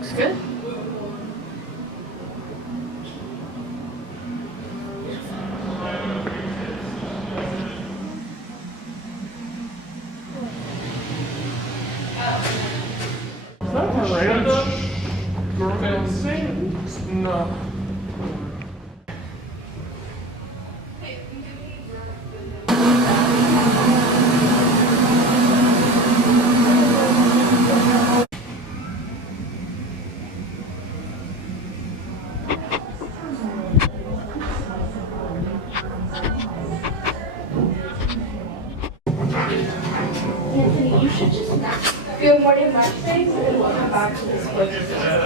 Looks good. Is that a random girl thing? No. Anthony, you should just not. Good morning, Wednesdays, and welcome back to this place.